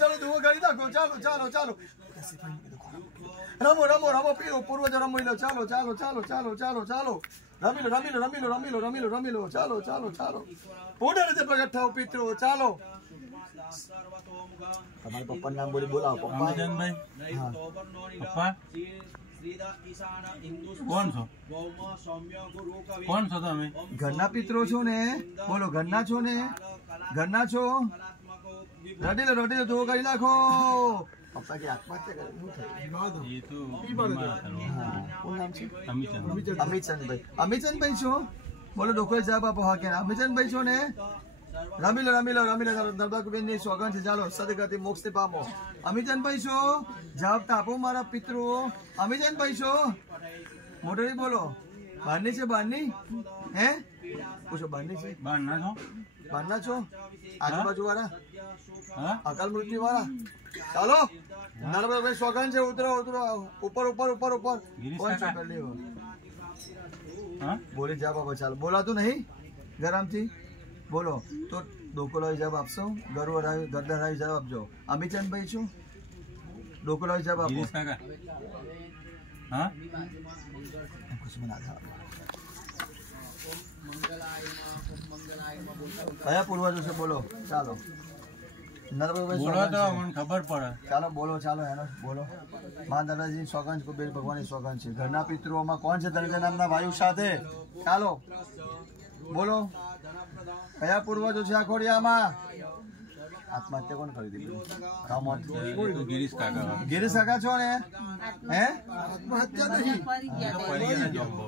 ચાલો ધુઓ કરી નાખો ચાલો ચાલો ચાલો રમો રમો રમો પીરો પૂર્વજ રમી લો ચાલો ચાલો ચાલો ચાલો ચાલો ચાલો રમી લો રમી લો રમી લો રમી લો રમી લો રમી લો ચાલો ચાલો ચાલો પૂર્ણ રીતે પ્રગટ થાવ પિતૃ ચાલો તમારા પપ્પાનું નામ બોલાવો પપ્પા પપ્પા કોણ છો તમે? ઘરના પિત્રો છો ને? બોલો ઘરના છો ને? ઘરના છો? રડી લો ધુઓ કરી નાખો. પપ્પા કે આત્મહત્યા અમિતચંદભાઈ છો? બોલો ડોક્ટર સાહેબ આપો હા કે અમિતચંદભાઈ છો ને? રમી લો દરબારબેન ની સોગન છે ચાલો સદગતિ મોક્ષ ને પામો. અમિતચંદભાઈ છો? જવાબ તો આપો મારા પિતૃઓ. અમિતચંદભાઈ છો? મોટરી બોલો. બહારની છે બહારની? હે પૂછો બહારની છે? બહારના છો? આજુબાજુ વાળા અકાલ મૃત્યુ વાળા? ચાલો નર્મદાભાઈ સોગન છે ઉતરો ઉપર કોણ છો? બોલી જવાબ આપો ચાલો. બોલાતું નહીં ગરમથી બોલો તો ડોકોલાવી જવાબ આપશો. ગરદન આવી જવાબ આપજો. અમિતચંદભાઈ છો? ડોકોલાવી જવાબ આપો. કયા પૂર્વજો છે બોલો ચાલો. નર્મદાભાઈ ખબર પડે ચાલો બોલો ચાલો એનો બોલો. મા દાદાજી સોગન કુબેર ભગવાનની સોગન છે. ઘરના પિતૃઓમાં કોણ છે ધનંજય નામના વાયુ સાથે? ચાલો બોલો. કયા પૂર્વજો છે આ ખોડિયામાં? આત્મહત્યા કોણ કરી દીધી? ગિરીશ કાકા છો ને? હે આત્મહત્યા નહીં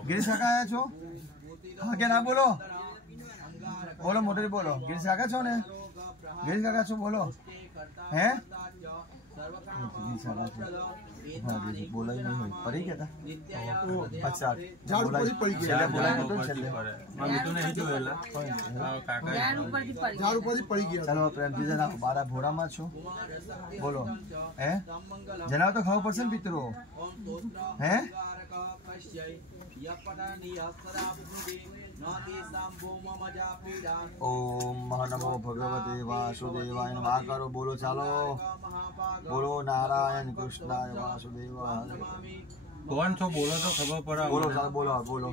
ગિરીશ કાકા આયા છો? હા કે ના બોલો મોટી બોલો. ગિરીશ કાકા છો ને? ગિરીશ કાકા છો બોલો. હે બોલાય નહીં હોય પડી ગયા અચ્છા પડી ગયા. ચાલો પ્રેમથી જણાવો મારા ભોળામાં છો બોલો. હે જણાવો તો ખબર પડશે ને પિતૃઓ. હે ઓમ નમો ભગવતે વાસુદેવાય નમઃ કરો બોલો ચાલો બોલો. નારાયણ કૃષ્ણાય વાસુદેવાય. કોણ છો બોલો તો ખબર પડે. બોલો ચાલો બોલો.